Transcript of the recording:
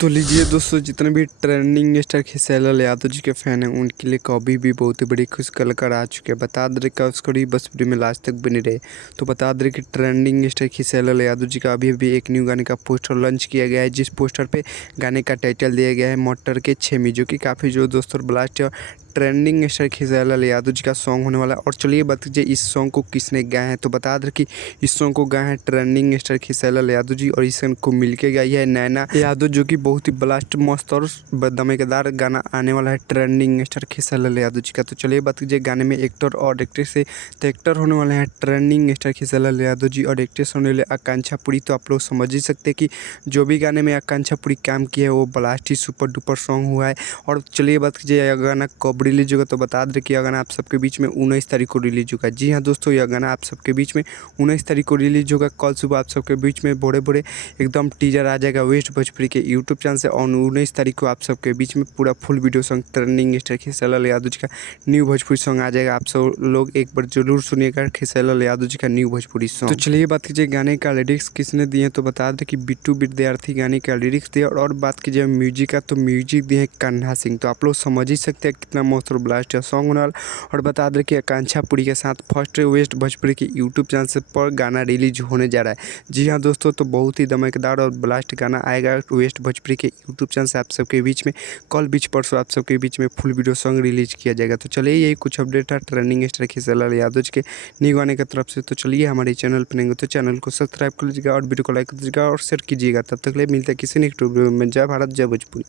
तो लीजिए दोस्तों, जितने भी ट्रेंडिंग स्टार खेसारी यादव जी के फैन हैं उनके लिए कभी भी बहुत ही बड़ी खुश कल आ चुके हैं। बता दे का उसको बस वीडियो में लास्ट तक बने रहे। तो बता दे कि ट्रेंडिंग स्टार खेसारी यादव जी का अभी अभी एक न्यू गाने का पोस्टर लॉन्च किया गया है, जिस पोस्टर पे गाने का टाइटल दिया गया है मोटर के छेमी, जो कि काफ़ी जो दोस्तों ब्लास्ट है। ट्रेंडिंग स्टार खेसारी यादव जी का सॉन्ग होने वाला है। और चलिए बात कीजिए इस सॉन्ग को किसने गाया है। तो बता दें कि इस सॉन्ग को गाया है ट्रेंडिंग स्टार खेसारी यादव जी, और इस सॉन्ग को मिलके गाई है नैना यादव, जो कि बहुत ही ब्लास्ट मस्त और धमाकेदार गाना आने वाला है ट्रेंडिंग स्टार खेसारी यादव जी का। तो चलिए बात कीजिए गाने में एक्टर और एक्ट्रेस से। तो एक्टर होने वाले हैं ट्रेंडिंग स्टार खेसारी यादव जी, और एक्ट्रेस होने वाले आकांक्षा पुरी। तो आप लोग समझ ही सकते हैं कि जो भी गाने में आकांक्षा पुरी काम किया है वो ब्लास्ट ही सुपर डुपर सॉन्ग हुआ है। और चलिए बात कीजिए यह गाना कब रिलीज होगा। तो बता दें कि यह गाना आप सबके बीच में 19 तारीख को रिलीज होगा। जी हाँ दोस्तों, यह गाना आप सबके बीच में 19 तारीख को रिलीज होगा। कल सुबह आप सबके बीच में बड़े बड़े एकदम टीजर आ जाएगा वेस्ट भोजपुरी के यूट्यूब चैनल से। और 19 तारीख को आप सबके बीच में पूरा full video song trending star Khesari Yadav ji का न्यू भोजपुरी सॉन्ग आ जाएगा। आप सब लोग एक बार जरूर सुनिएगा खेसारी यादव जी का न्यू भोजपुरी सॉन्ग। तो चलिए बात कीजिए गाने का लिरिक्स किसने दिए। तो बता दें कि बिट्टू विद्यार्थी गाने का लिरिक्स दिए। और बात कीजिए म्यूजिक का, तो म्यूजिक दिए कान्हा सिंह। तो आप लोग समझ ही सकते हैं कितना मस्त और ब्लास्ट सॉन्ग होने वाला। और बता दें कि आकांक्षा पुरी के साथ फर्स्ट वेस्ट भोजपुरी के यूट्यूब चैनल से पर गाना रिलीज होने जा रहा है। जी हाँ दोस्तों, तो बहुत ही धमाकेदार और ब्लास्ट गाना आएगा वेस्ट भोजपुरी के यूट्यूब चैनल से आप सबके बीच में। कल बीच परसों आप सबके बीच में फुल वीडियो सॉन्ग रिलीज किया जाएगा। तो चलिए यही कुछ अपडेट है ट्रेंडिंग स्टार खेसारी यादव जी के न्यू गाने की तरफ से। तो चलिए हमारे चैनल पर नहीं तो चैनल को सब्सक्राइब कर लीजिएगा और वीडियो को लाइक कर दीजिएगा और शेयर कीजिएगा। तब तक ले मिलते हैं किसी नेक्स्ट वीडियो में। जय भारत जय भोजपुरी।